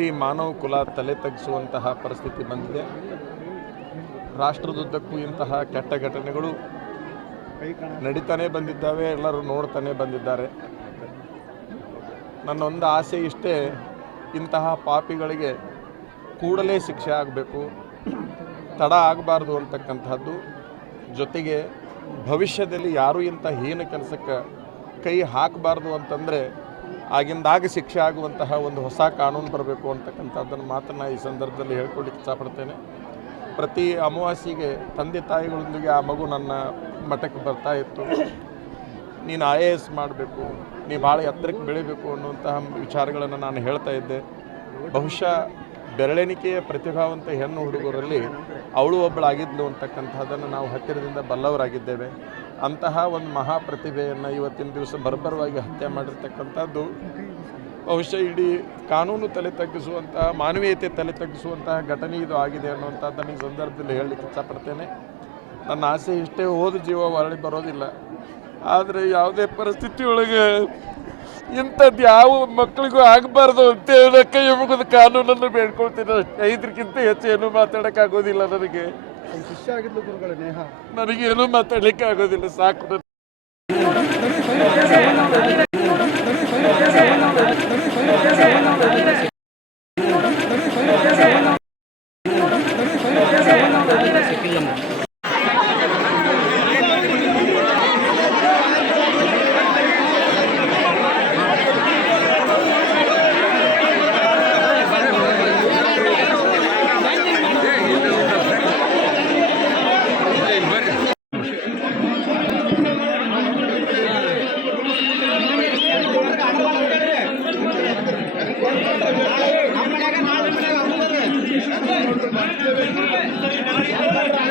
ಇಡೀ ಮಾನವ ಕುಲ ತಲೆ ತಗ್ಗಿಸುವಂತಹ ಪರಿಸ್ಥಿತಿ ಬಂದಿದೆ. ರಾಷ್ಟ್ರದುದ್ದಕ್ಕೂ ಇಂತಹ ಕೆಟ್ಟ ಘಟನೆಗಳು ನಡೀತಾನೆ ಬಂದಿದ್ದಾವೆ, ಎಲ್ಲರೂ ನೋಡ್ತಾನೆ ಬಂದಿದ್ದಾರೆ. ನನ್ನೊಂದು ಆಸೆ ಇಷ್ಟೇ, ಇಂತಹ ಪಾಪಿಗಳಿಗೆ ಕೂಡಲೇ ಶಿಕ್ಷೆ ಆಗಬೇಕು, ತಡ ಆಗಬಾರ್ದು ಅಂತಕ್ಕಂಥದ್ದು ಜೊತೆಗೆ ಭವಿಷ್ಯದಲ್ಲಿ ಯಾರೂ ಇಂಥ ಹೀನ ಕೆಲಸಕ್ಕೆ ಕೈ ಹಾಕಬಾರ್ದು ಅಂತಂದರೆ ಆಗಿಂದಾಗ ಶಿಕ್ಷೆ ಆಗುವಂತಹ ಒಂದು ಹೊಸ ಕಾನೂನು ಬರಬೇಕು ಅಂತಕ್ಕಂಥದ್ದನ್ನು ಮಾತನ್ನು ಈ ಸಂದರ್ಭದಲ್ಲಿ ಹೇಳ್ಕೊಳ್ಳಿಕ್ಕೆ ಇಷ್ಟಪಡ್ತೇನೆ ಪ್ರತಿ ಅಮಾವಾಸ್ಯೆಗೆ ತಂದೆ ತಾಯಿಗಳೊಂದಿಗೆ ಆ ಮಗು ನನ್ನ ಮಠಕ್ಕೆ ಬರ್ತಾ ಇತ್ತು. ನೀನು ಐ ಎ ಎಸ್ ಮಾಡಬೇಕು, ನೀ ಭಾಳ ಎತ್ತರಕ್ಕೆ ಬೆಳಿಬೇಕು ಅನ್ನುವಂತಹ ವಿಚಾರಗಳನ್ನು ನಾನು ಹೇಳ್ತಾ ಇದ್ದೆ. ಬಹುಶಃ ಬೆರಳೆಣಿಕೆಯ ಪ್ರತಿಭಾವಂತ ಹೆಣ್ಣು ಹುಡುಗರಲ್ಲಿ ಅವಳು ಒಬ್ಬಳಾಗಿದ್ಲು ಅಂತಕ್ಕಂಥದ್ದನ್ನು ನಾವು ಹತ್ತಿರದಿಂದ ಬಲ್ಲವರಾಗಿದ್ದೇವೆ. ಅಂತಹ ಒಂದು ಮಹಾಪ್ರತಿಭೆಯನ್ನು ಇವತ್ತಿನ ದಿವಸ ಬರ್ಬರವಾಗಿ ಹತ್ಯೆ ಮಾಡಿರ್ತಕ್ಕಂಥದ್ದು ಬಹುಶಃ ಇಡೀ ಕಾನೂನು ತಲೆ ತಗ್ಗಿಸುವಂತಹ, ಮಾನವೀಯತೆ ತಲೆ ತಗ್ಗಿಸುವಂತಹ ಘಟನೆ ಇದು ಆಗಿದೆ ಅನ್ನುವಂಥದ್ದನ್ನು ಈ ಸಂದರ್ಭದಲ್ಲಿ ಹೇಳಲಿಕ್ಕೆ ಇಷ್ಟಪಡ್ತೇನೆ ನನ್ನ ಆಸೆ ಇಷ್ಟೇ ಹೋದ ಜೀವ ಹೊರಳಿ ಬರೋದಿಲ್ಲ. ಆದರೆ ಯಾವುದೇ ಪರಿಸ್ಥಿತಿ ಒಳಗೆ ಇಂಥದ್ದು ಯಾವ ಮಕ್ಕಳಿಗೂ ಆಗಬಾರ್ದು ಅಂತ ಹೇಳಕ್ಕೆ ಮುಗಿದ ಕಾನೂನನ್ನು ಬೇಡ್ಕೊಳ್ತೀನಿ. ಅಷ್ಟೇ ಐದಕ್ಕಿಂತ ಹೆಚ್ಚು ಏನೂ ಮಾತಾಡೋಕ್ಕಾಗೋದಿಲ್ಲ ನನಗೆ. ಶಿಷ್ಯ ಆಗಿದ್ಲು ಗುರುಗಳೇ ನೇಹ. ನನಗೇನು ಮಾತಾಡಲಿಕ್ಕೆ ಆಗೋದಿಲ್ಲ ಸಾಕು